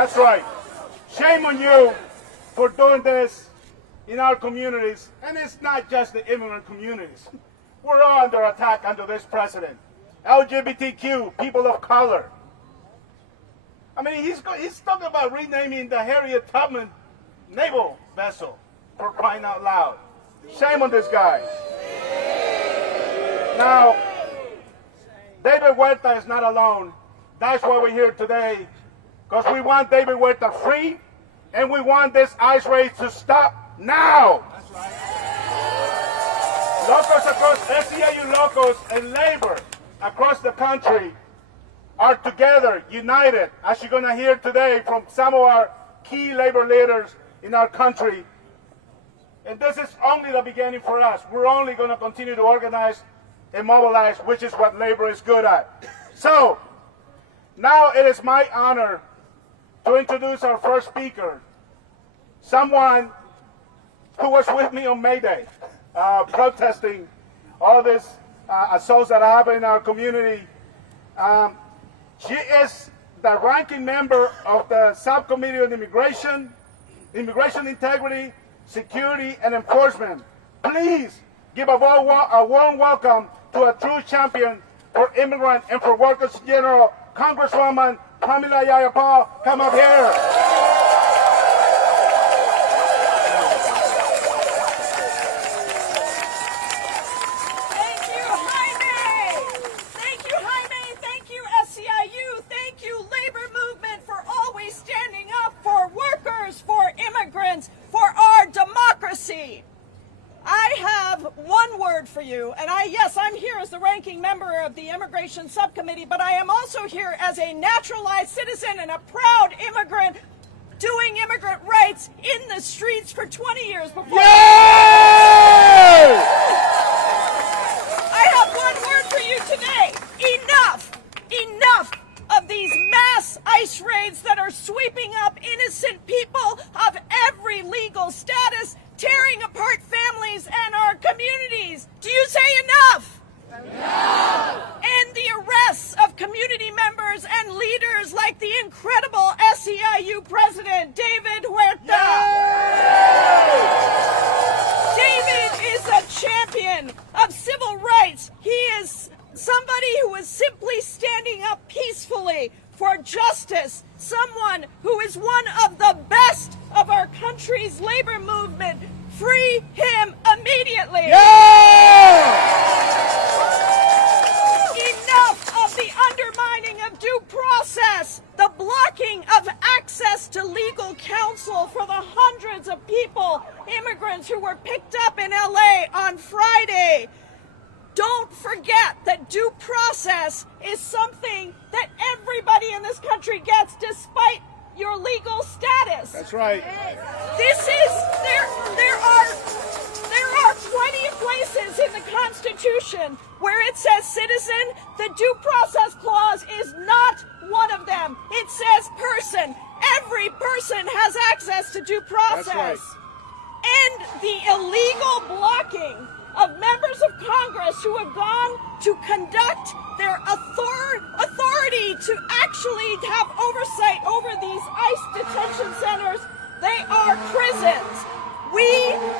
That's right. Shame on you for doing this in our communities. And it's not just the immigrant communities. We're all under attack under this president. LGBTQ, people of color. I mean, he's talking about renaming the Harriet Tubman naval vessel, for crying out loud. Shame on this guy. Now, David Huerta is not alone. That's why we're here today, because we want David Huerta free, and we want this ICE raid to stop now. That's right. Locals across, SEIU locals and labor across the country are together, united, as you're going to hear today from some of our key labor leaders in our country. And this is only the beginning for us. We're only going to continue to organize and mobilize, which is what labor is good at. So, now it is my honor to introduce our first speaker, someone who was with me on May Day, protesting all these assaults that happen in our community. She is the ranking member of the Subcommittee on Immigration Integrity, Security, and Enforcement. Please give a warm welcome to a true champion for immigrant and for workers in general, Congresswoman Pamela Jayapal. Come up here. For you, and I'm here as the ranking member of the Immigration Subcommittee, but I am also here as a naturalized citizen and a proud immigrant doing immigrant rights in the streets for 20 years before. Yay! I have one word for you today. Enough of these mass ICE raids that are sweeping up innocent people of every legal status, tearing apart families and our communities. Do you say enough? Enough! And the arrests of community members and leaders like the incredible SEIU president, David Huerta. David is a champion of civil rights. He is somebody who is simply standing up peacefully for justice, someone who is one of the best of our country's labor movement. Free him immediately. Yeah! Enough of the undermining of due process, the blocking of access to legal counsel for the hundreds of people, immigrants who were picked up in LA on Friday. Don't forget that due process is something that everybody in this country gets despite your legal status. That's right. There are plenty of places in the Constitution where it says citizen. The due process clause is not one of them. It says person. Every person has access to due process. That's right. And the illegal blocking of members of Congress who have gone to conduct their authority to actually have oversight over these ICE detention centers. They are prisons. We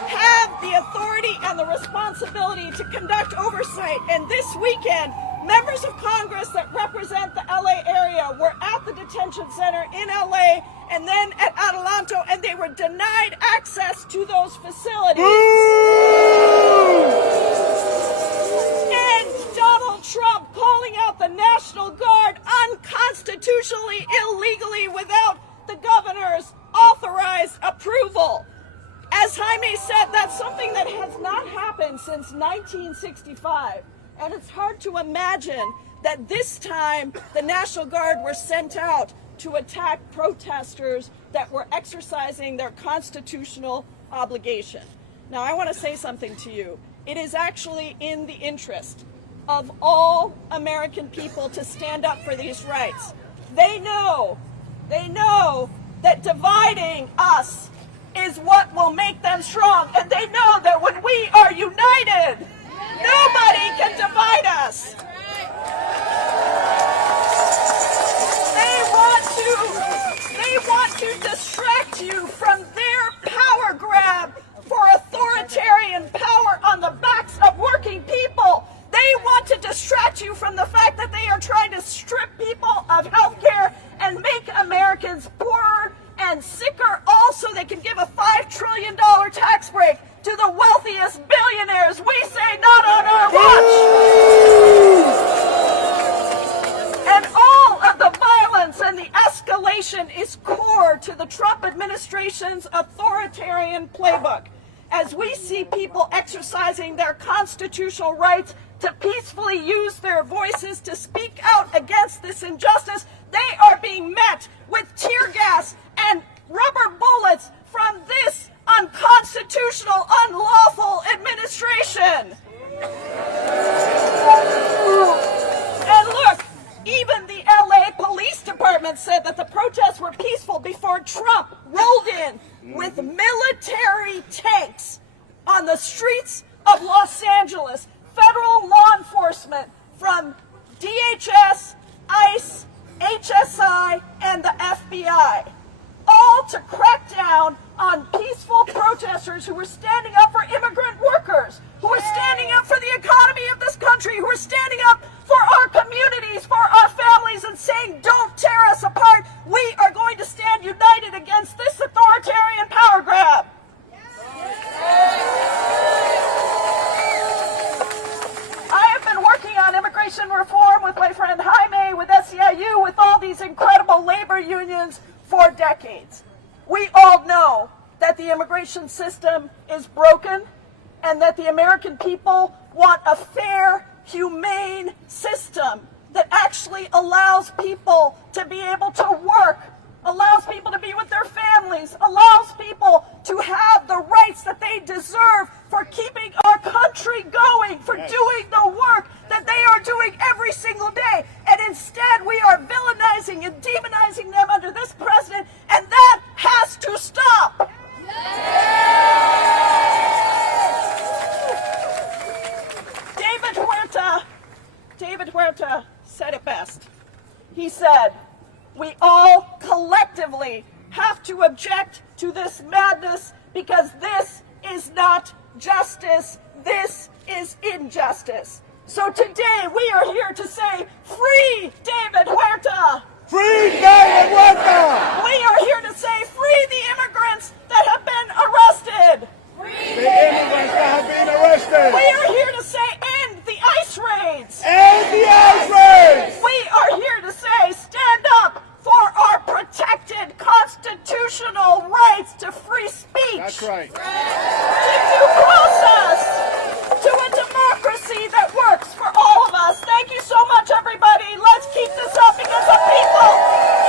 have the authority and the responsibility to conduct oversight. And this weekend, members of Congress that represent the LA area were at the detention center in LA and then at Adelanto, and they were denied access to those facilities. And Donald Trump calling out the National Guard unconstitutionally, illegally, without the governor's authorized approval. As Jaime said, that's something that has not happened since 1965. And it's hard to imagine that this time the National Guard were sent out to attack protesters that were exercising their constitutional obligation. Now, I want to say something to you. It is actually in the interest of all American people to stand up for these rights. They know that dividing us is what will make them strong. And they know that when we are united, nobody can divide us. They want Americans poorer and sicker, all so they can give a $5 trillion tax break to the wealthiest billionaires. We say not on our watch. And all of the violence and the escalation is core to the Trump administration's authoritarian playbook. As we see people exercising their constitutional rights to peacefully use their voices to speak out against this injustice, they are being met with tear gas and rubber bullets from this unconstitutional, unlawful administration. And look, even the LA Police Department said that the protests were peaceful before Trump rolled in with military tanks on the streets of Los Angeles. Federal law enforcement from DHS, ICE, HSI, and the FBI, all to crack down on peaceful protesters who were standing up for immigrant workers, who were standing up for the economy of this country, who were standing up for our communities, for our families, and saying, don't tear us apart. We are going to stand united against this authoritarian power grab. I have been working on immigration reform with my friend Jaime, with SEIU, with all these incredible labor unions for decades. We all know that the immigration system is broken and that the American people want a fair, humane system that actually allows people to be able to work, allows people to be with their families, allows people to have the rights that they deserve for keeping our country going, for doing the work that they are doing every single day. And instead, we are villainizing and demonizing them under this president, and that has to stop. David Huerta said it best. He said, we all collectively have to object to this madness because this is not justice, this is injustice. So today we are here to say, free David Huerta! Free David Huerta! We are here to say, free the immigrants that have been arrested! The immigrants that have been arrested! We are here to say, end the ICE raids! End the ICE raids! We are here to say, stand up for our protected constitutional rights to free speech. That's right. To due process. To a democracy that works for all of us. Thank you so much, everybody. Let's keep this up because the people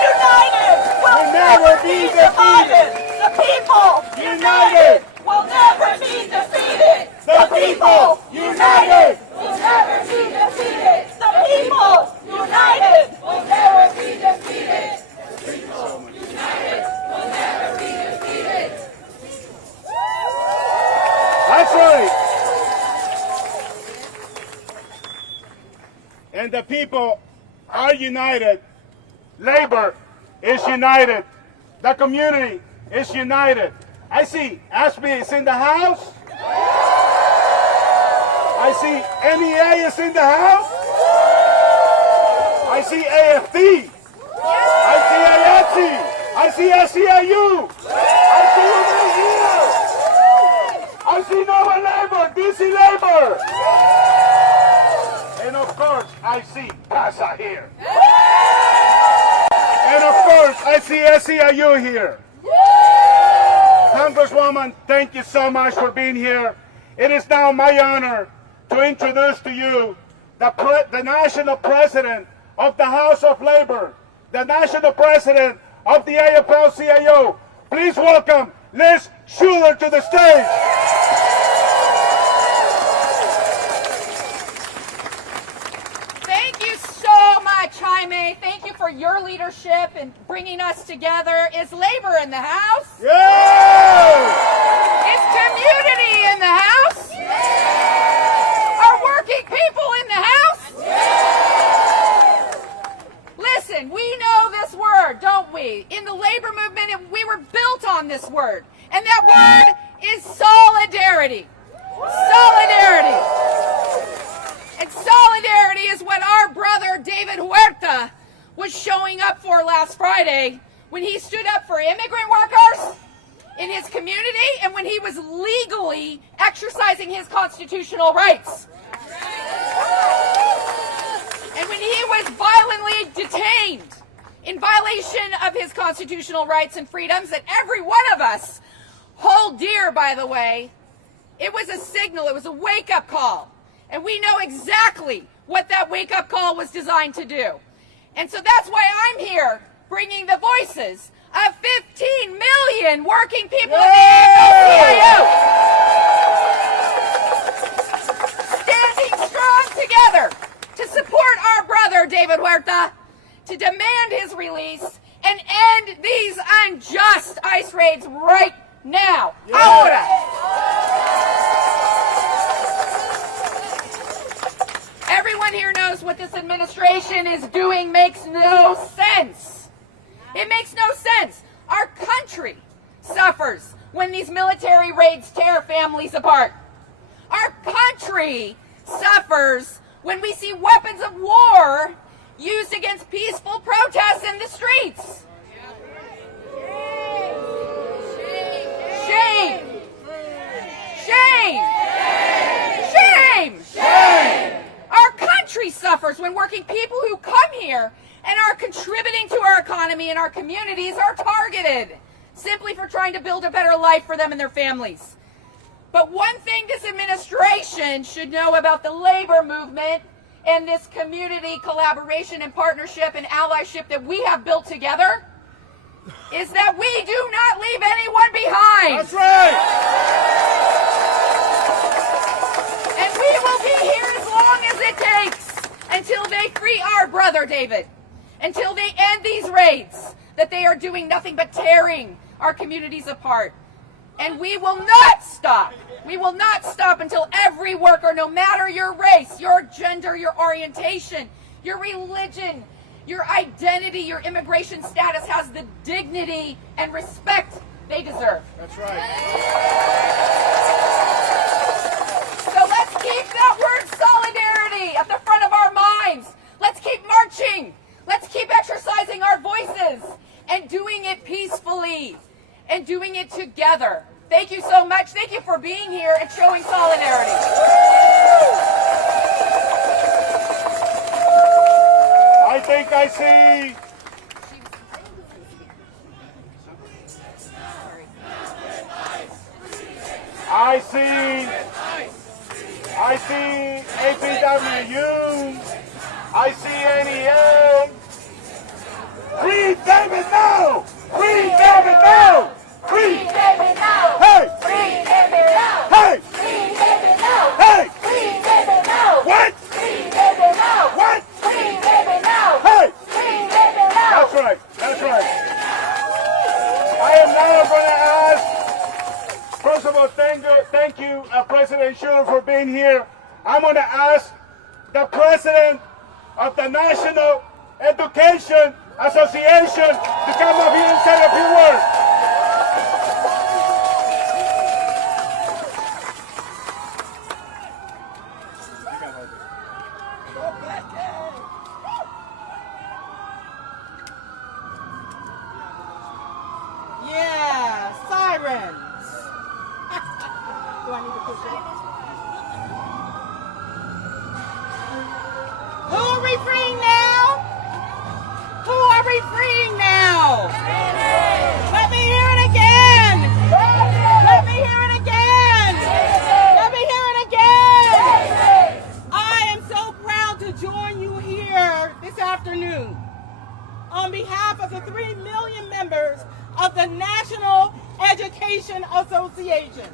united will never be divided. The people united will never be defeated. The people united will never be defeated. The people united will never be defeated. The people united will never be defeated. That's right. And the people are united. Labor is united. The community is united. I see ASPE is in the house. I see NEA is in the house. I see AFD. I see IATSE. I see SEIU. I see Women here. I see Nova Labor, DC Labor. And of course, I see CASA here. And of course, I see SEIU here. Congresswoman, thank you so much for being here. It is now my honor to introduce to you the national president of the House of Labor, the national president of the AFL-CIO. Please welcome Liz Schuler to the stage. Thank you so much, Jaime. Thank you for your leadership in bringing us together. Is labor in the house? Yeah! Is community in the house? Are working people in the house? Listen, we know this word, don't we? In the labor movement, we were built on this word. And that word is solidarity. Solidarity. And solidarity is what our brother David Huerta was showing up for last Friday when he stood up for immigrant workers in his community and when he was legally exercising his constitutional rights. And when he was violently detained in violation of his constitutional rights and freedoms that every one of us hold dear, by the way, it was a signal, it was a wake-up call. And we know exactly what that wake-up call was designed to do. And so that's why I'm here bringing the voices of 15 million working people in the AFL-CIO. Standing strong together to support our brother David Huerta, to demand his release and end these unjust ICE raids right now. Ahora. Everyone here knows what this administration is doing makes no sense. It makes no sense. Our country suffers when these military raids tear families apart. Our country suffers when we see weapons of war used against peaceful protests in the streets. Shame! Shame! Shame! Shame! Our country suffers when working people who come here and are contributing to our economy and our communities are targeted simply for trying to build a better life for them and their families. But one thing this administration should know about the labor movement and this community collaboration and partnership and allyship that we have built together is that we do not leave anyone behind. That's right. And we will be here as long as it takes until they free our brother David, until they end these raids that they are doing nothing but tearing our communities apart. And we will not stop. We will not stop until every worker, no matter your race, your gender, your orientation, your religion, your identity, your immigration status, has the dignity and respect they deserve. That's right. So let's keep that word solidarity at the front of our minds. Let's keep marching. Let's keep exercising our voices and doing it peacefully and doing it together. Thank you so much. Thank you for being here and showing solidarity. I think I see. I see APWU. I see NEA. Free David now! Free David now! Free David now! Hey! Free David now! Hey! Free David now! Hey! Free David now! What? Free David now! What? Free David now! Hey! Free David now! That's right. That's right. I am now going to ask, first of all, thank you, President Schuller, for being here. I'm going to ask the President of the National Education Association to come up here and say a few words. Yeah, sirens. Do I need to push it? Who are we freeing now? Who are we freeing now? Let me hear it again. Let me hear it again. Let me hear it again. I am so proud to join you here this afternoon on behalf of the 3 million members of the National Education Association.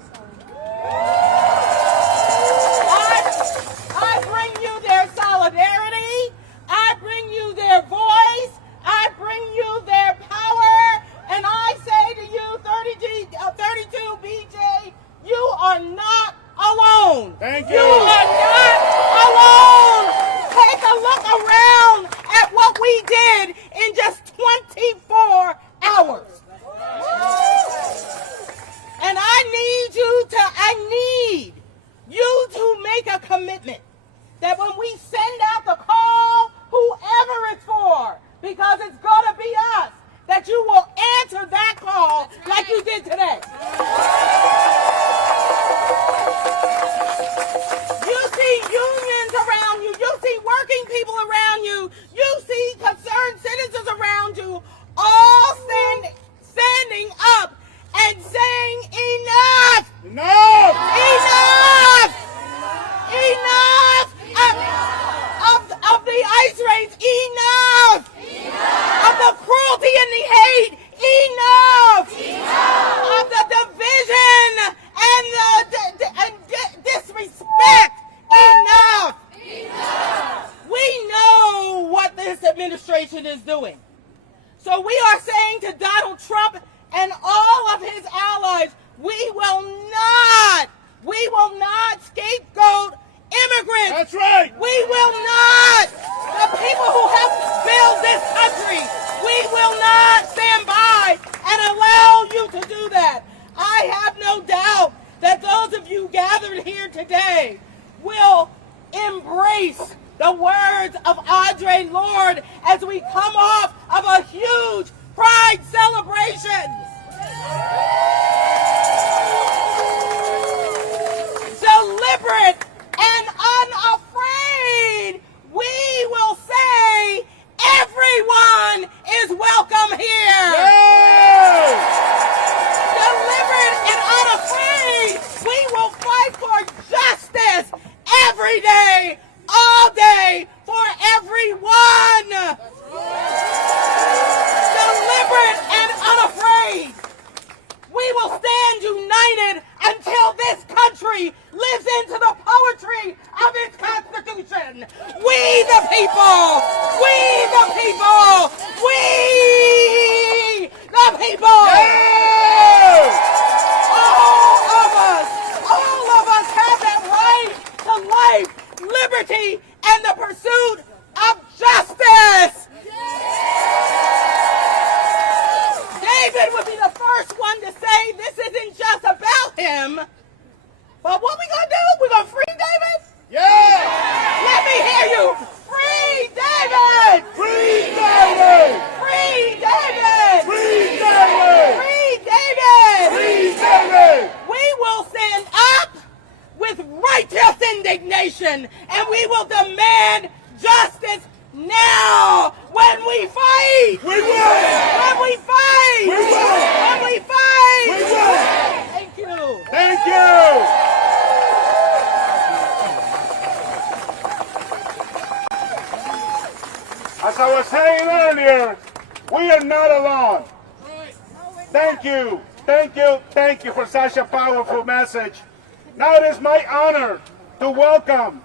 I bring you their solidarity. I bring you their voice. I bring you their power. And I say to you, 32 BJ, you are not alone. Thank you. You are not alone. Take a look around at what we did in just 24 hours. And I need you to make a commitment that when we send out the call like you did today. You see unions around you. You see working people around you. You see concerned citizens around you, all standing up and saying enough. Enough! Enough! Enough of the ice raids. Enough! Of the cruelty and the hate. Enough! Of the division and the disrespect. Enough! We know what this administration is doing. So we are saying to Donald Trump and all of his allies, we will not scapegoat immigrants. That's right. We will not. The people who helped build this country, we will not stand by and allow you to do that. I have no doubt that those of you gathered here today will embrace the words of Audre Lorde as we come off of a huge Pride celebration. Deliberate and unafraid, we will say everyone is welcome here. Yay! Deliberate and unafraid, we will fight for justice every day, all day, for everyone. Deliberate and unafraid, we will stand united until this country lives into the poetry of its Constitution. We the people, we the people, we the people. Yay! All of us have that right to life, liberty, and the pursuit of justice. David would be the first one to say this isn't just about him. But what we gonna do? We gonna free David? Yeah! Let me hear you. Free David! Free David! Free David! Free David! Free David! Free David! We will stand up with righteous indignation and we will demand justice now. When we fight! We win! When we fight! We win! When we fight! We win! Thank you. Thank you! As I was saying earlier, we are not alone. Thank you, thank you, thank you for such a powerful message. Now it is my honor to welcome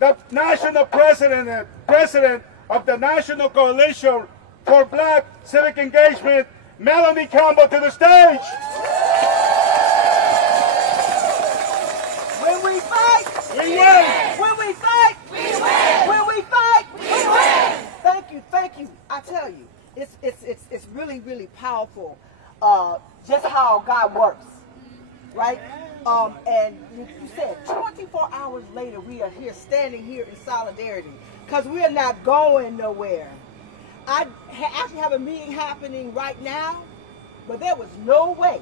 the national president of the National Coalition for Black Civic Engagement, Melanie Campbell, to the stage. When we fight, We win! when we fight, we win. When we fight, we win. Thank you. I tell you, it's really, really powerful. Just how God works, right? And you said 24 hours later, we are here, standing here in solidarity, because we are not going nowhere. I actually have a meeting happening right now, but there was no way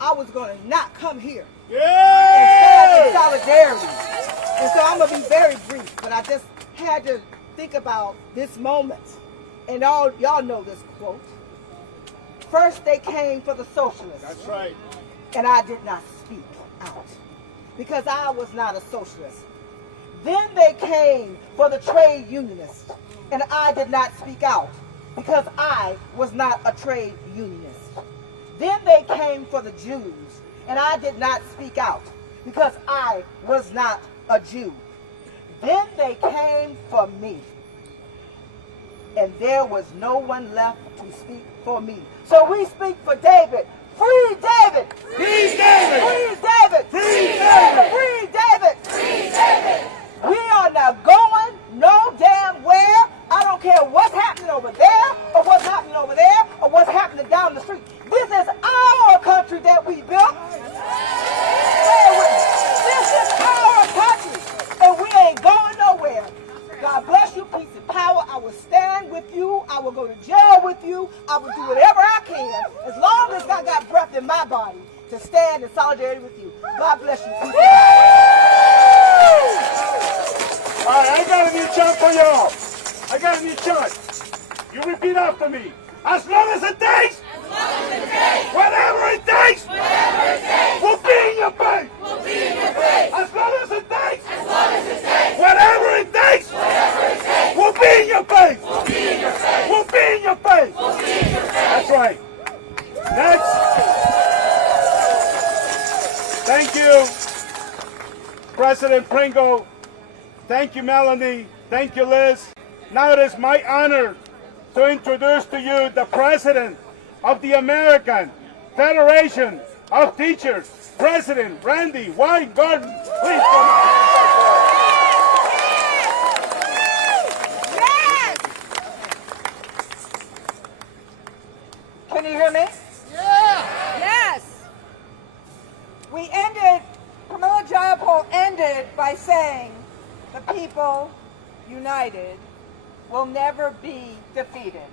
I was going to not come here and stand in solidarity. And so I'm going to be very brief, but I just had to think about this moment. And y'all know this quote. First they came for the socialists. That's right. And I did not speak out because I was not a socialist. Then they came for the trade unionists, and I did not speak out because I was not a trade unionist. Then they came for the Jews, and I did not speak out because I was not a Jew. Then they came for me, and there was no one left to speak for me. So we speak for David. Free David! Free David! Free David! Free David! Free David! Free David! We are not going no damn where. I don't care what's happening over there, or what's happening over there, or what's happening down the street. This is our country that we built. This is our country, and we ain't going nowhere. God bless you, peace and power. I will stand with you. I will go to jail with you. I will do whatever I can, as long as I got breath in my body, to stand in solidarity with you. God bless you. All right, I got a new chant for y'all. I got a new chant. You repeat after me. As long as it takes. Whatever it takes. We'll be in your face. As long as it takes. Whatever it takes. We'll be in your face. We'll be in your face. That's right. Next. Thank you, President Pringle. Thank you, Melanie. Thank you, Liz. Now it is my honor to introduce to you the President of the American Federation of Teachers, President Randy Weingarten. Please come on. Yes! Can you hear me? Yes. We ended, Camilla Jayapal ended by saying, the people united will never be defeated.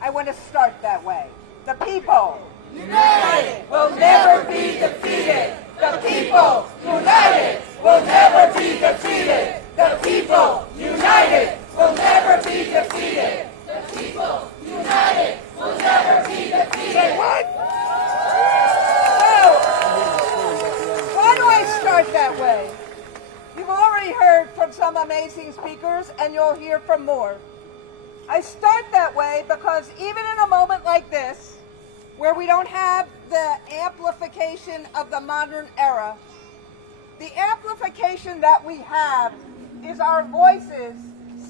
I want to start that way. The people united will never be defeated. The people united will never be defeated. The people united will never be defeated. The people united will never be defeated. What? Why do I start that way? You've already heard from some amazing speakers, and you'll hear from more. I start that way because even in a moment like this, where we don't have the amplification of the modern era, the amplification that we have is our voices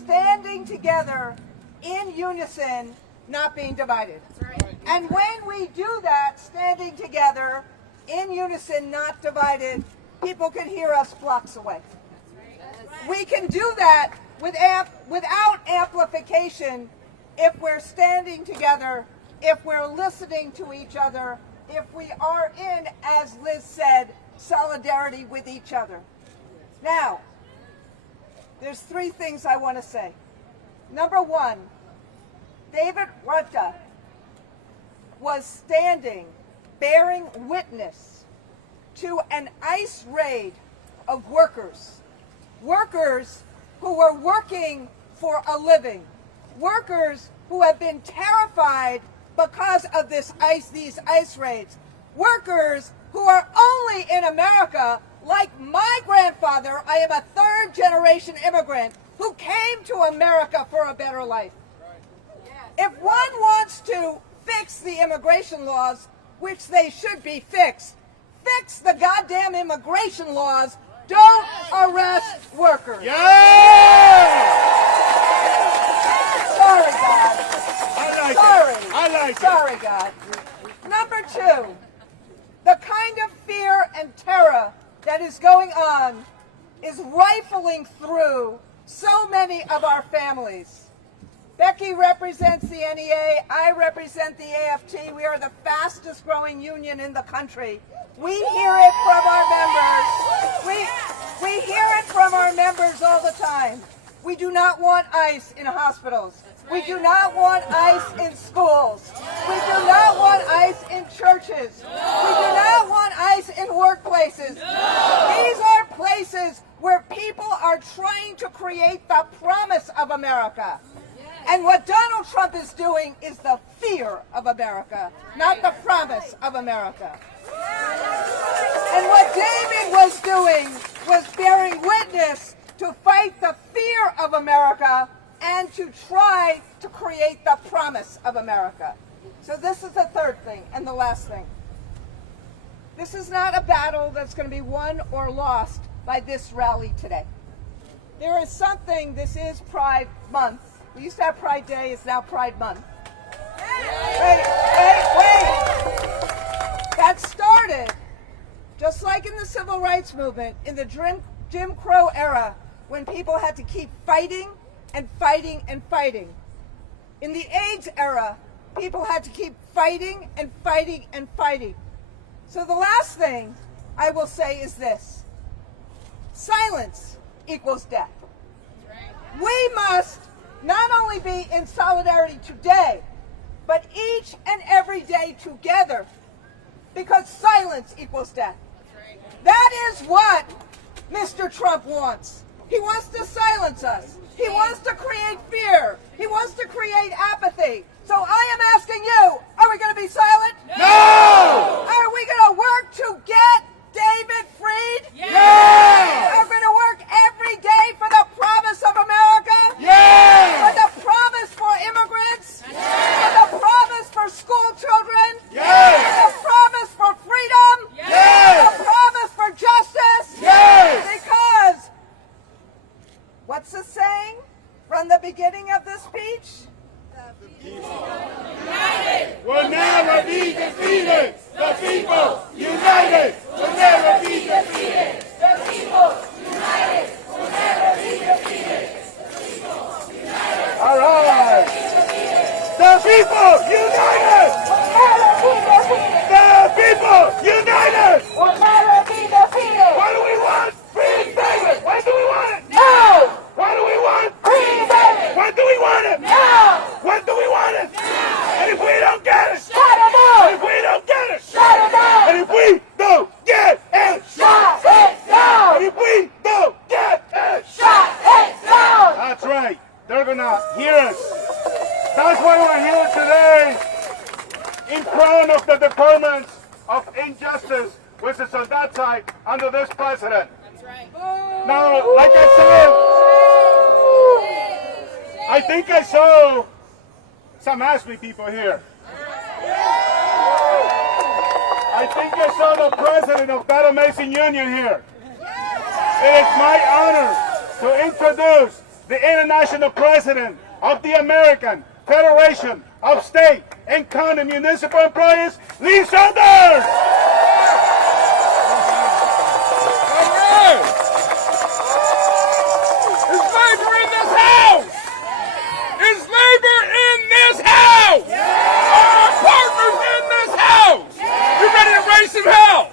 standing together in unison, not being divided. And when we do that, standing together in unison, not divided, people can hear us blocks away. We can do that without amplification if we're standing together, if we're listening to each other, if we are in, as Liz said, solidarity with each other. Now, there's three things I want to say. Number one, David Rutta was standing, bearing witness to an ICE raid of workers who were working for a living, workers who have been terrified because of these ICE raids, workers who are only in America, like my grandfather. I am a third-generation immigrant who came to America for a better life. If one wants to fix the immigration laws, which they should be fixed, fix the goddamn immigration laws. Don't arrest workers. Yeah! Sorry, God. I like it. Sorry, God. Number two, the kind of fear and terror that is going on is rifling through so many of our families. Becky represents the NEA. I represent the AFT. We are the fastest growing union in the country. We hear it from our members. We hear it from our members all the time. We do not want ICE in hospitals. We do not want ICE in schools. We do not want ICE in churches. We do not want ICE in workplaces. These are places where people are trying to create the promise of America. And what Donald Trump is doing is the fear of America, not the promise of America. And what David was doing was bearing witness to fight the fear of America and to try to create the promise of America. So this is the third thing and the last thing. This is not a battle that's going to be won or lost by this rally today. There is something, this is Pride Month. We used to have Pride Day, it's now Pride Month. Wait. That started, just like in the Civil Rights Movement, in the Jim Crow era, when people had to keep fighting and fighting and fighting. In the AIDS era, people had to keep fighting and fighting and fighting. So the last thing I will say is this. Silence equals death. We must not only be in solidarity today, but each and every day together, because silence equals death. That is what Mr. Trump wants. He wants to silence us. He wants to create fear. He wants to create apathy. So I am asking you, are we going to be silent? No! Are we going to work to get David freed? Yes! Are we going to work every day for the promise of America? Yes! For the promise for immigrants? Yes! For the promise for school children? Yes! For the promise for freedom? Yes! For the promise for justice? Yes! Because, what's the saying from the beginning of the speech? Will never be defeated. The people united will never be defeated. The people united will never be defeated. All right. The people united will never be defeated. The people united will never be defeated. What do we want? Free David. When do we want it? Now. What do we want? Free David. When do we want it? Now. When do we want it? Now. And if we don't get it, shut it down. And if we don't get it, shut it down. And if we don't get it, shut it down. And if we don't get it, shut it down. That's right. They're gonna hear us. That's why we're here today, in front of the Department of Injustice, which is on that side under this president. That's right. Now, like I said, I think I saw some ASME people here. I think I saw the president of that amazing union here. It is my honor to introduce the international president of the American Federation of State and County Municipal Employees, Lee Saunders. Is labor in this house? Is labor in this house? Are our partners in this house? You ready to raise some hell?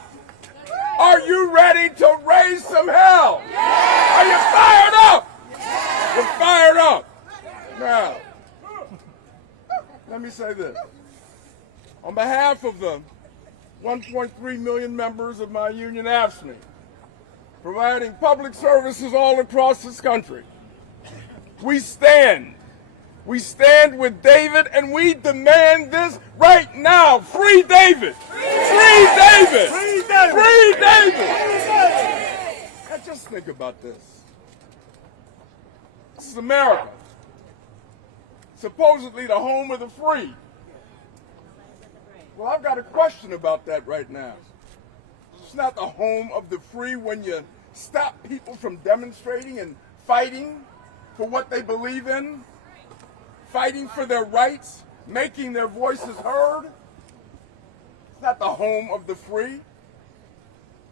Are you ready to raise some hell? Are you fired up? You're fired up. Now, let me say this. On behalf of the 1.3 million members of my union AFSCME, providing public services all across this country, we stand with David, and we demand this right now. Free David! Free David! Free David! Free David! Now just think about this. This is America, supposedly the home of the free. Well, I've got a question about that right now. It's not the home of the free when you stop people from demonstrating and fighting for what they believe in, fighting for their rights, making their voices heard. It's not the home of the free.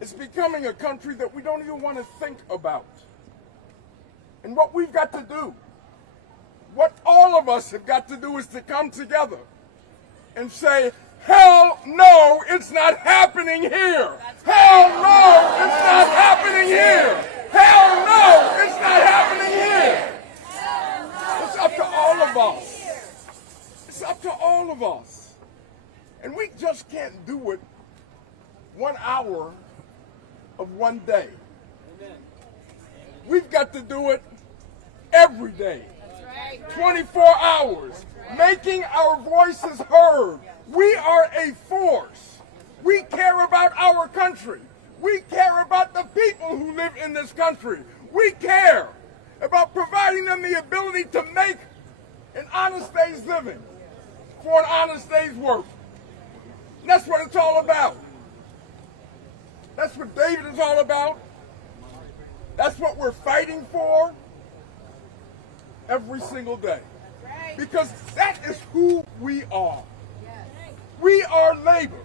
It's becoming a country that we don't even want to think about. And what we've got to do, what all of us have got to do, is to come together and say, hell no, it's not happening here. Hell no, it's not happening here. Hell no, it's not happening here. It's up to all of us. It's up to all of us. And we just can't do it 1 hour of one day. We've got to do it every day. 24 hours, making our voices heard. We are a force. We care about our country. We care about the people who live in this country. We care about providing them the ability to make an honest day's living for an honest day's work. And that's what it's all about. That's what David is all about. That's what we're fighting for every single day. Because that is who we are. We are labor.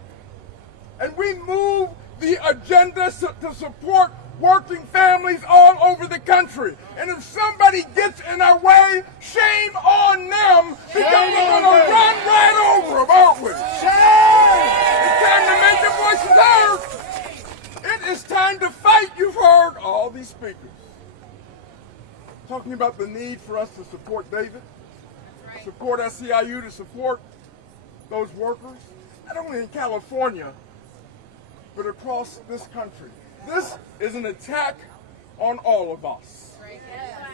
And we move the agenda to support working families all over the country. And if somebody gets in our way, shame on them, because we're going to run right over them, aren't we? It's time to make your voices heard. It is time to fight. You've heard all these speakers talking about the need for us to support David, support SEIU, to support those workers, not only in California, but across this country. This is an attack on all of us.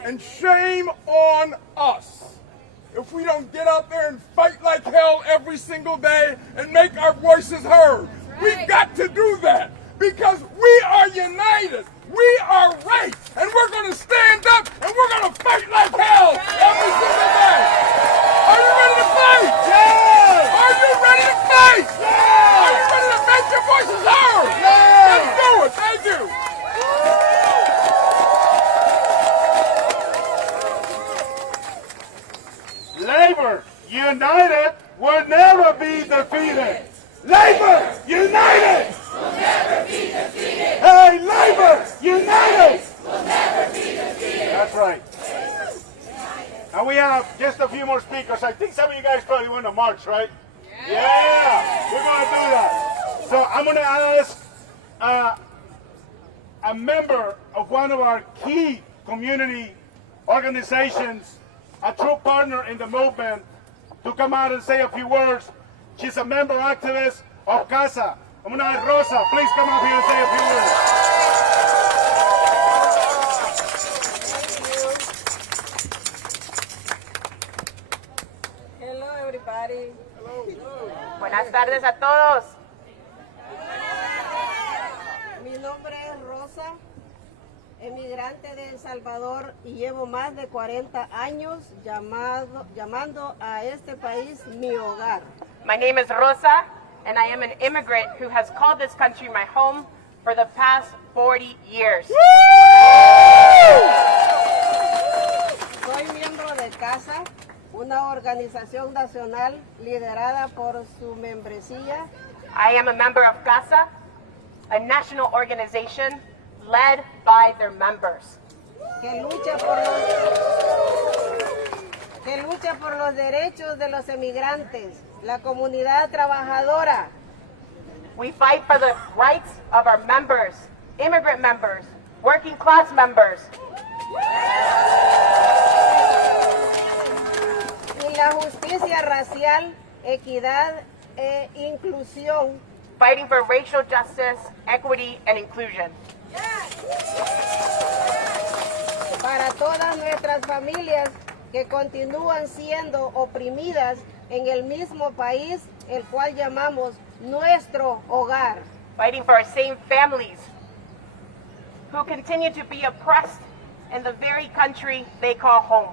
And shame on us if we don't get out there and fight like hell every single day and make our voices heard. We've got to do that because we are united. We are right. And we're going to stand up and we're going to fight like hell every single day. Are you ready to fight? Yeah. Are you ready to fight? Yeah. Are you ready to make your voices heard? Yeah. Let's do it. Thank you. Labor united will never be defeated. Labor united will never be defeated. Hey, labor united will never be defeated. That's right. And we have just a few more speakers. I think some of you guys probably want to march, right? Yeah, we're going to do that. So I'm going to ask a member of one of our key community organizations, a true partner in the movement, to come out and say a few words. She's a member activist of CASA. I'm going to ask Rosa, please come up here and say a few words. Hello, everybody. Buenas tardes a todos. Mi nombre es Rosa, emigrante de El Salvador, y llevo más de 40 años llamando a este país mi hogar. My name is Rosa, and I am an immigrant who has called this country my home for the past 40 years. Soy miembro de CASA, una organización nacional liderada por su membresía. I am a member of CASA, a national organization led by their members, Que lucha por los derechos de los emigrantes, la comunidad trabajadora. We fight for the rights of our members, immigrant members, working class members, Y la justicia racial, equidad e inclusión. fighting for racial justice, equity, and inclusion. Para todas nuestras familias que continúan siendo oprimidas en el mismo país, el cual llamamos nuestro hogar. Fighting for our same families who continue to be oppressed in the very country they call home.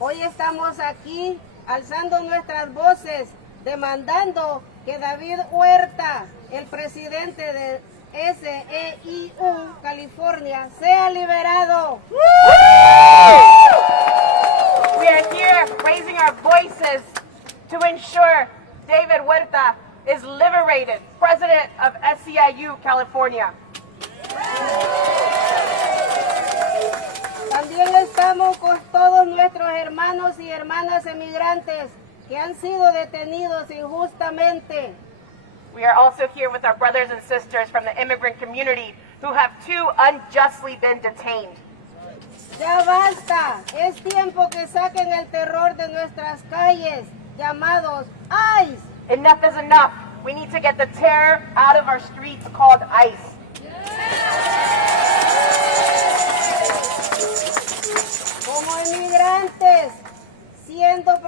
Hoy estamos aquí alzando nuestras voces, demandando que David Huerta, el presidente de SEIU California, sea liberado. We are here raising our voices to ensure David Huerta is liberated, president of SEIU California. También estamos con todos nuestros hermanos y hermanas emigrantes que han sido detenidos injustamente. We are also here with our brothers and sisters from the immigrant community who have too unjustly been detained. Ya basta, es tiempo que saquen el terror de nuestras calles, llamados ICE. Enough is enough. We need to get the terror out of our streets called ICE. Como emigrantes, siento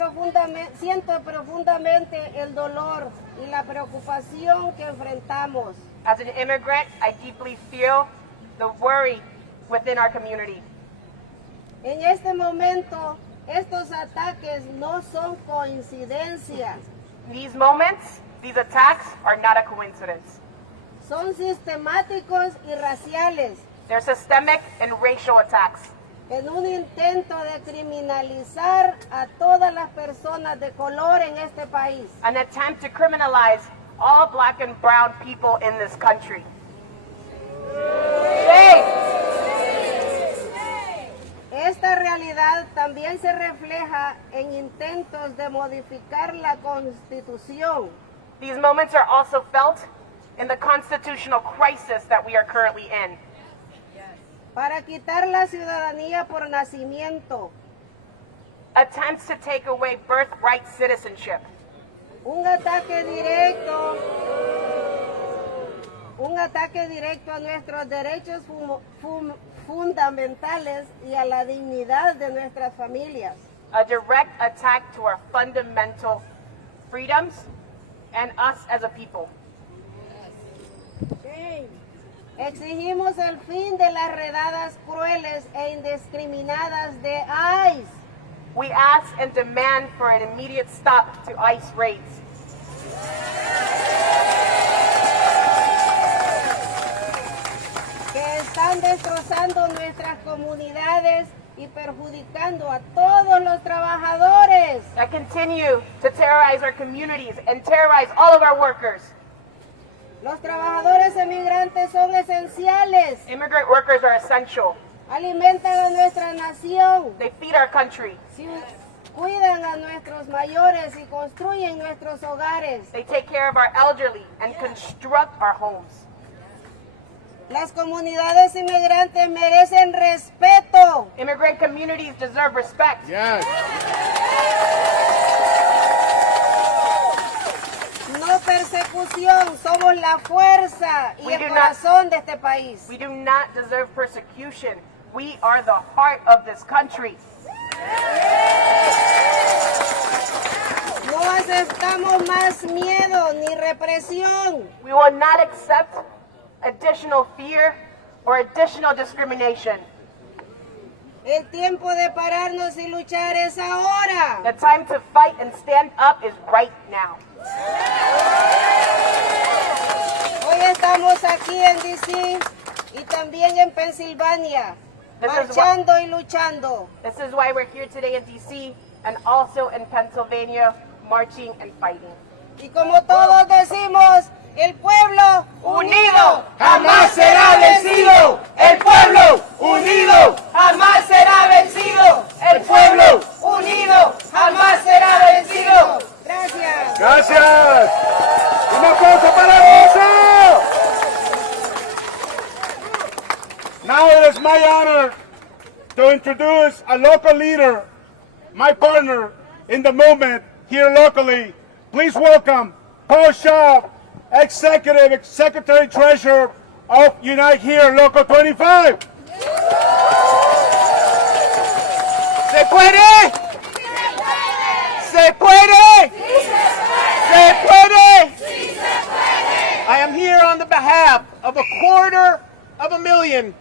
profundamente el dolor y la preocupación que enfrentamos. As an immigrant, I deeply feel the worry within our community. En este momento, estos ataques no son coincidencias, These moments, these attacks are not a coincidence. son sistemáticos y raciales, They're systemic and racial attacks en un intento de criminalizar a todas las personas de color en este país. an attempt to criminalize all black and brown people in this country. Shame! Esta realidad también se refleja en intentos de modificar la Constitución, These moments are also felt in the constitutional crisis that we are currently in, para quitar la ciudadanía por nacimiento, attempts to take away birthright citizenship. Un ataque directo a nuestros derechos fundamentales y a la dignidad de nuestras familias. A direct attack to our fundamental freedoms and us as a people. Exigimos el fin de las redadas crueles e indiscriminadas de ICE. We ask and demand for an immediate stop to ICE raids. Que están destrozando nuestras comunidades y perjudicando a todos los trabajadores. That continue to terrorize our communities and terrorize all of our workers. Los trabajadores emigrantes son esenciales. Immigrant workers are essential. Alimentan a nuestra nación. They feed our country. Cuidan a nuestros mayores y construyen nuestros hogares. They take care of our elderly and construct our homes. Las comunidades inmigrantes merecen respeto. Immigrant communities deserve respect. Yes. No persecución, somos la fuerza y el corazón de este país. We do not deserve persecution. We are the heart of this country. No aceptamos más miedo ni represión. We will not accept additional fear or additional discrimination. El tiempo de pararnos y luchar es ahora. The time to fight and stand up is right now. Hoy estamos aquí en DC y también en Pensilvania, marchando y luchando. This is why we're here today in DC and also in Pennsylvania, marching and fighting. Y como todos decimos, el pueblo Unido jamás será vencido. El pueblo unido jamás será vencido. El pueblo unido jamás será vencido. Gracias. Gracias. Un aplauso para eso. Now it is my honor to introduce a local leader, my partner in the movement here locally. Please welcome Paul Shaw, Executive Secretary Treasurer of Unite Here Local 25. ¿Se puede? ¿Se puede? ¿Se puede? I am here on the behalf of 250,000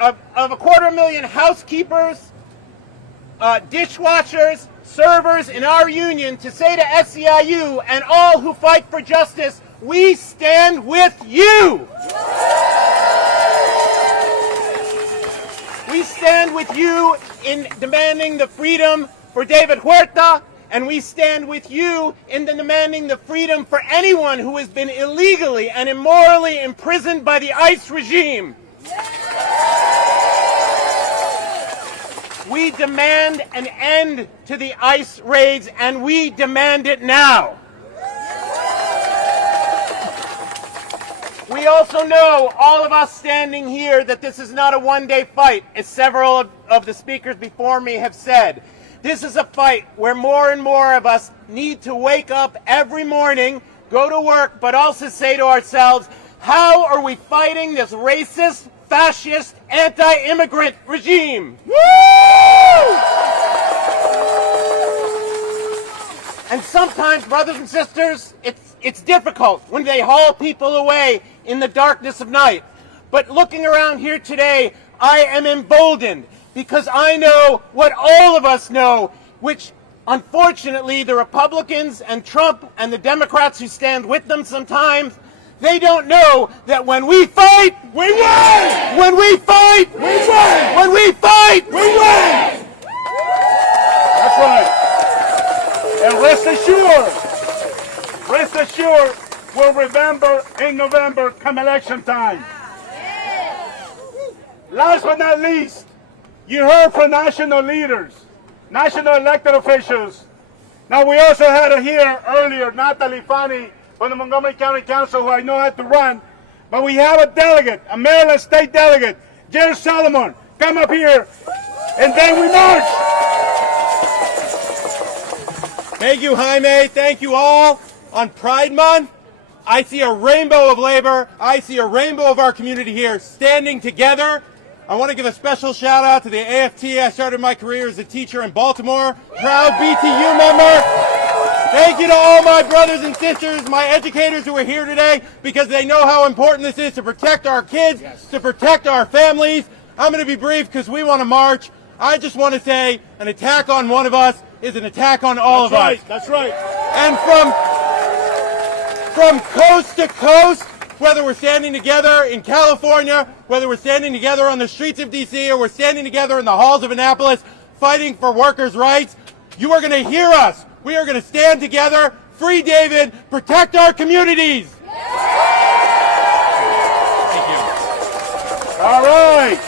of 250,000 housekeepers, dishwashers, servers in our union to say to SEIU and all who fight for justice, we stand with you. We stand with you in demanding the freedom for David Huerta, and we stand with you in demanding the freedom for anyone who has been illegally and immorally imprisoned by the ICE regime. We demand an end to the ICE raids, and we demand it now. We also know, all of us standing here, that this is not a one-day fight, as several of the speakers before me have said. This is a fight where more and more of us need to wake up every morning, go to work, but also say to ourselves, how are we fighting this racist, fascist, anti-immigrant regime? Woo! And sometimes, brothers and sisters, it's difficult when they haul people away in the darkness of night. But looking around here today, I am emboldened because I know what all of us know, which unfortunately the Republicans and Trump and the Democrats who stand with them sometimes, they don't know that when we fight, we win! When we fight, we win! When we fight, we win! That's right. And rest assured, we'll remember in November come election time. Last but not least, you heard from national leaders, national elected officials. Now we also had here earlier Natalie Fani from the Montgomery County Council, who I know had to run, but we have a delegate, a Maryland State delegate, Jerry Solomon. Come up here. and then we march. Thank you, Jaime. Thank you all. On Pride Month, I see a rainbow of labor. I see a rainbow of our community here standing together. I want to give a special shout out to the AFT. I started my career as a teacher in Baltimore. Proud BTU member. Thank you to all my brothers and sisters, my educators who are here today, because they know how important this is to protect our kids, to protect our families. I'm going to be brief because we want to march. I just want to say an attack on one of us is an attack on all of us. That's right. And from coast to coast, whether we're standing together in California, whether we're standing together on the streets of D.C., or we're standing together in the halls of Annapolis fighting for workers' rights, you are going to hear us. We are going to stand together, free David, protect our communities. Thank you. All right.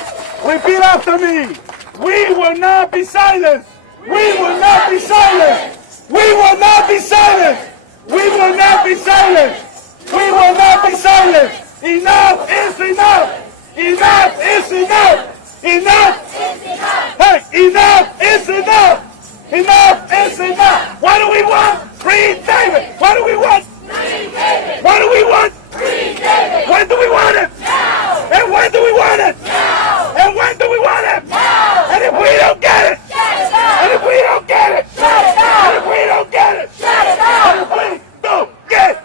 Repeat after me. We will not be silenced. We will not be silenced. We will not be silenced. We will not be silenced. We will not be silenced. Enough is enough. Enough is enough. Enough is enough. Hey, enough is enough. Enough is enough. What do we want? Free David. What do we want? Free David. What do we want? Free David. When do we want it? Now. And when do we want it? Now. And when do we want it? Now. And if we don't get it? Shut it down. And if we don't get it? Shut it down. And if we don't get it? Shut it down. And if we don't get it?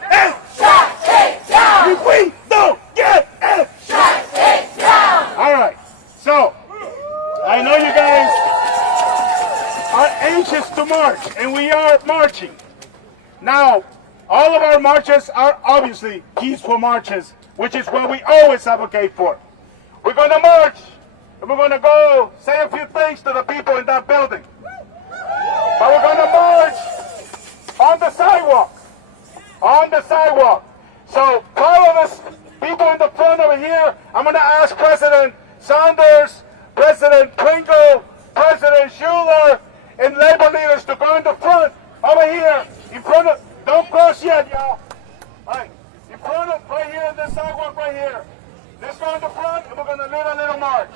Shut it down. If we don't get it? Shut it down. All right. So, I know you guys are anxious to march, and we are marching. Now, all of our marches are obviously peaceful marches, which is what we always advocate for. We're going to march, and we're going to go say a few things to the people in that building. But we're going to march on the sidewalk. On the sidewalk. So, follow us, people in the front over here. I'm going to ask President Sanders, President Pringle, President Schuler, and labor leaders to go in the front, over here, in front of, don't cross yet, y'all. All right, in front of, right here, in this sidewalk right here. Let's go in the front, and we're going to lead a little march.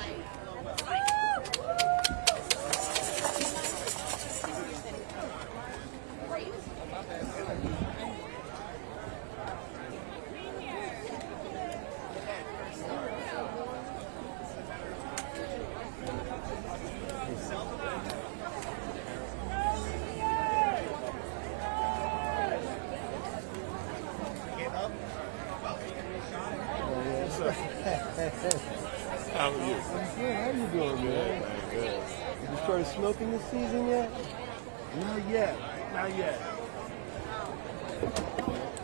How are you? Good. How you doing, man? Good. You started smoking this season yet? Not yet. Not yet.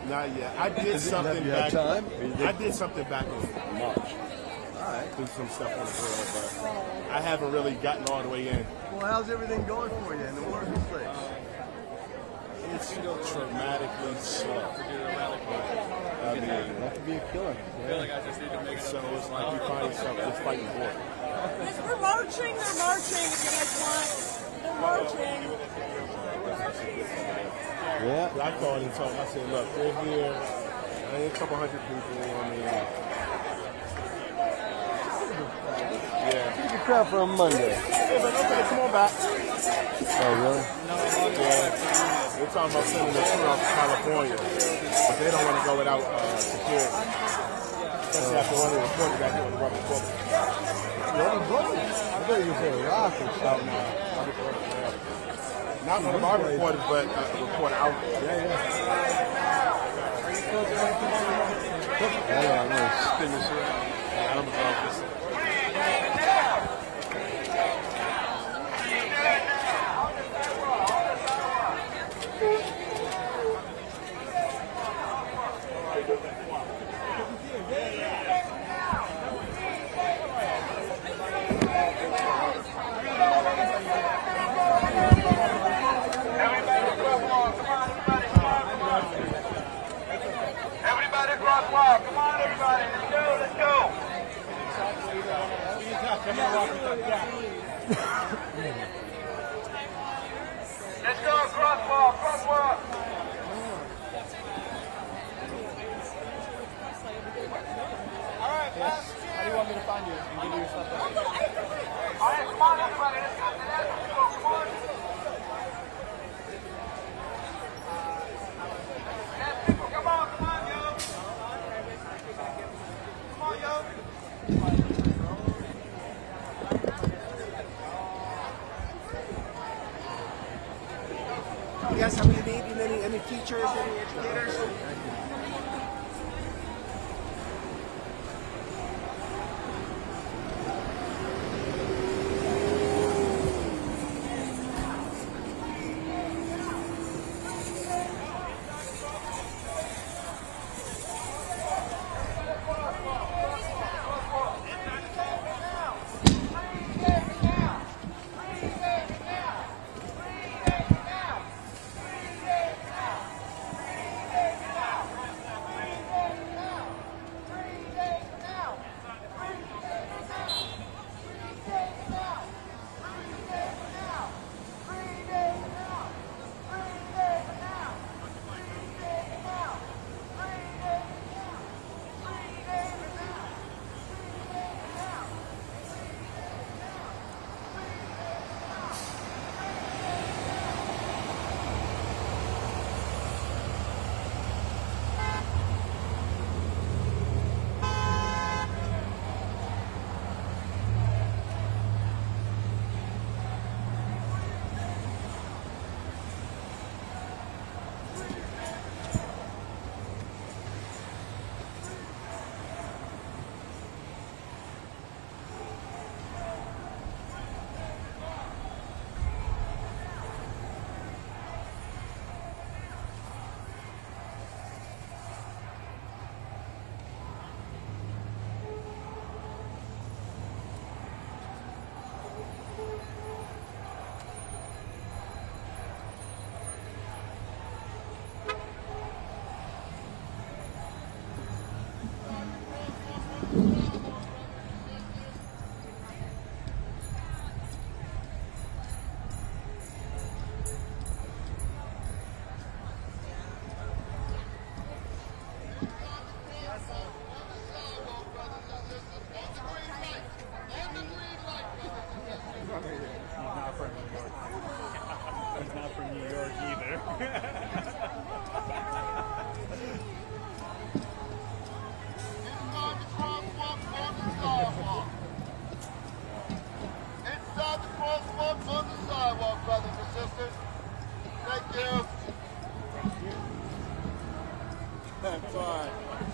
Not yet. I did something back. Time? I did something back in March. All right. Do some stuff on the grill, but I haven't really gotten all the way in. Well, how's everything going for you in the workplace? It's dramatically slow. I mean, That could be a killer. so it's like you find yourself just fighting for it. We're marching, they're marching, if you guys want. They're marching. Yeah. I called and told him, I said, look, we're here. I need a couple hundred people. I mean, yeah. Pretty good crowd for a Monday. Yeah, but okay, come on back. Oh, really? Yeah. They're talking about sending the crew out to California, but they don't want to go without security. Especially after one of the reporters got doing the rubber bullet. Rubber bullet? I thought you were saying rock or something. Not one of our reporters, but a reporter out there. Yeah, I'm going to spin this around. I'm about this. Everybody crosswalk. Come on, everybody. Let's go. Let's go. any teachers, any educators?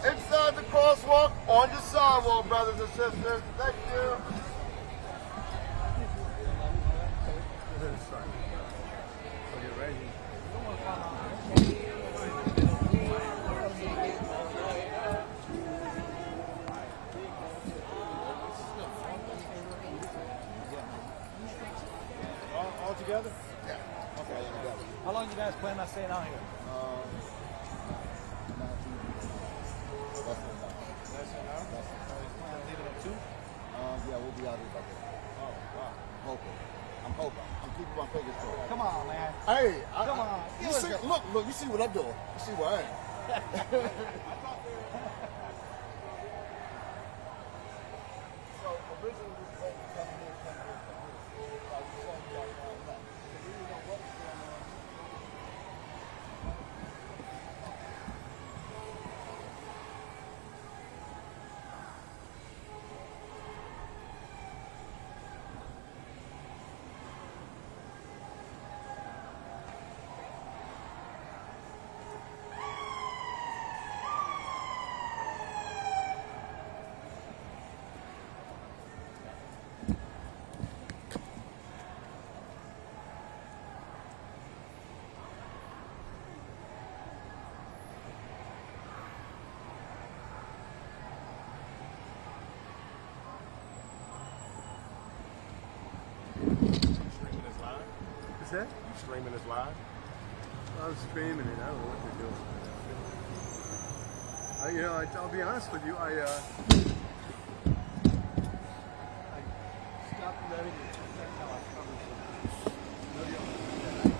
Inside the crosswalk, on the sidewalk, brothers and sisters. Thank you. All together? Yeah. Okay. How long you guys plan on staying out here? Yeah, we'll be out here by then. Oh, wow. I'm hoping. I'm keeping my fingers crossed. Come on, man. Hey, Come on. You see, look, you see what I'm doing. You see where I am. So, originally, we were supposed to come here. Like, we saw you guys down there. So, we didn't know what was going on. What's that? You streaming this live? I'm streaming it. I don't know what they're doing. I'll be honest with you. I stopped letting it. That's how I covered it. Nobody else did that.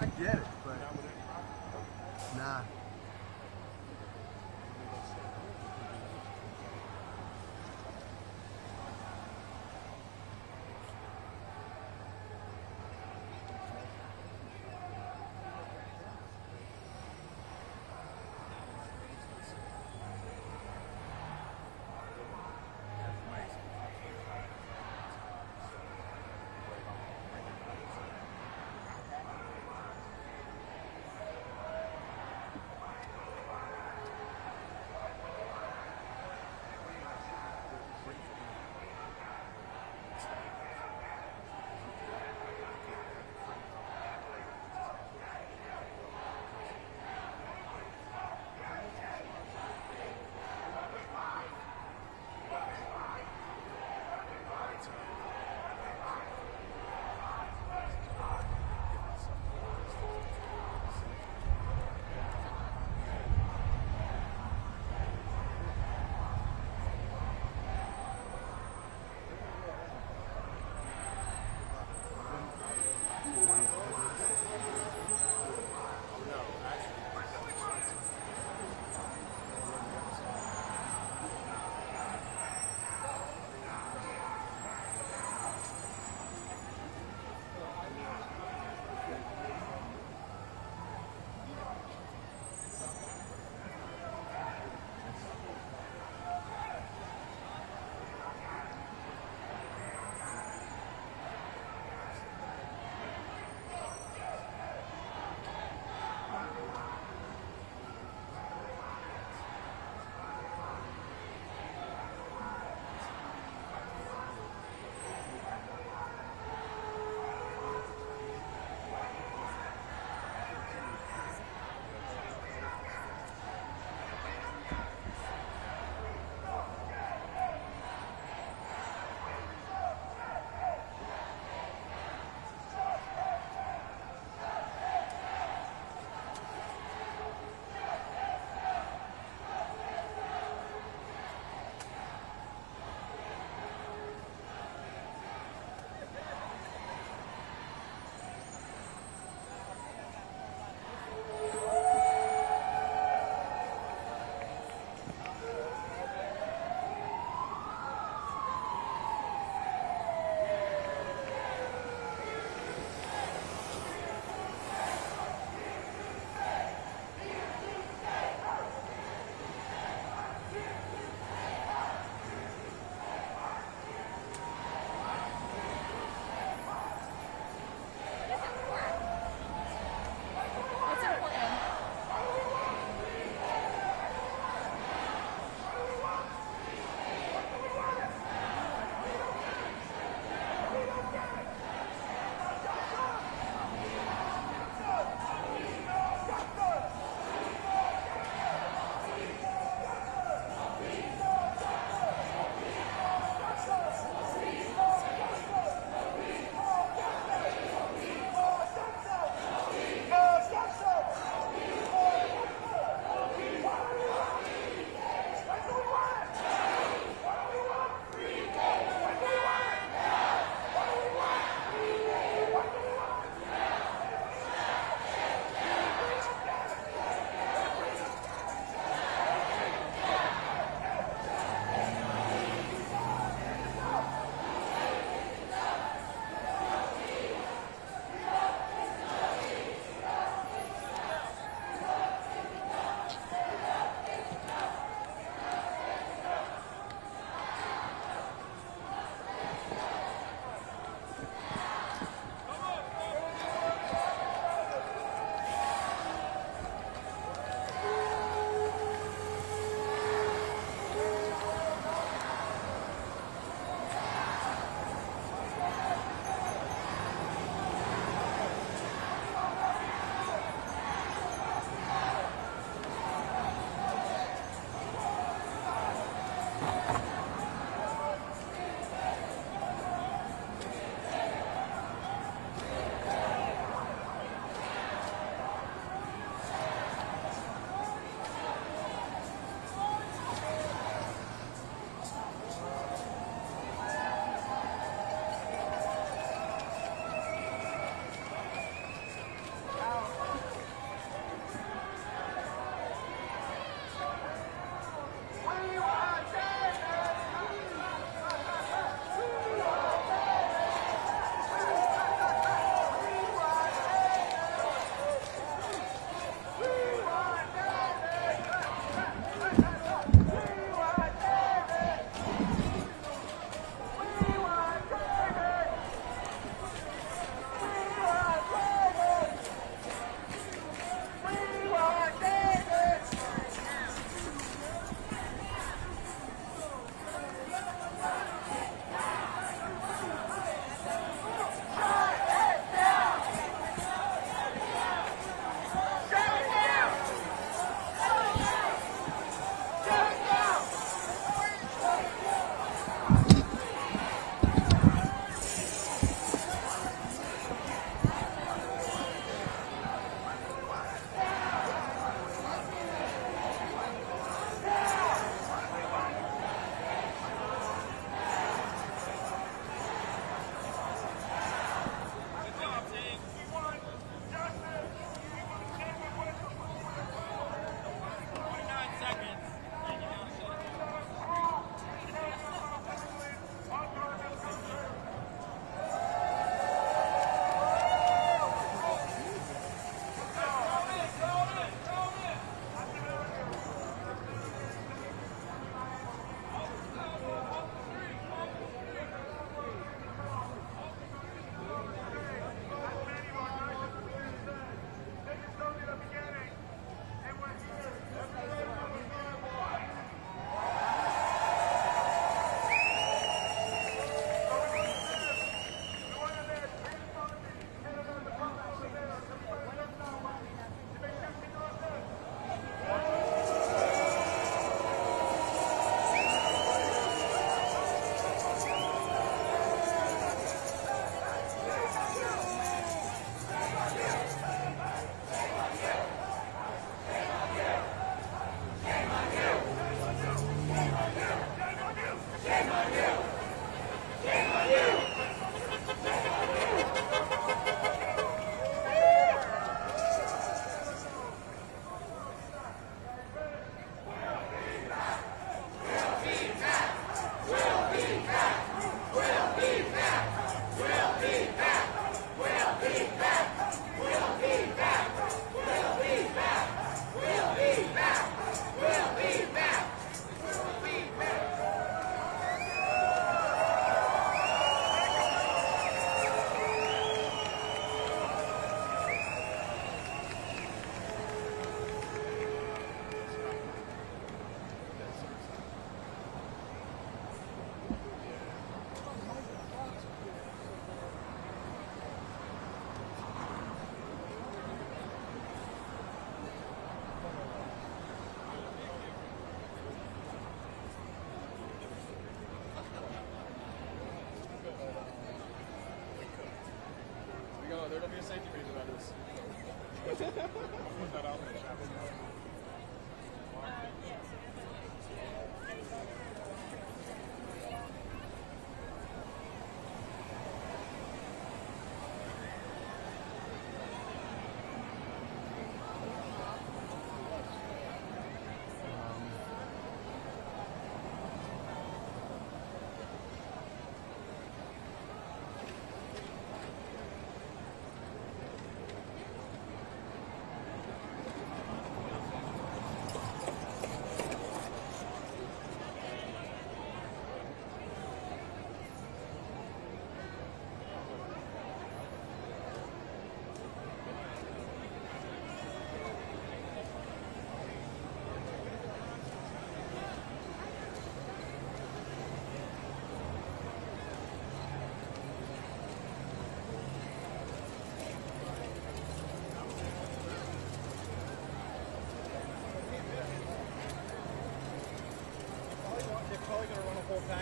I get it, but nah.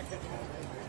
not catching on.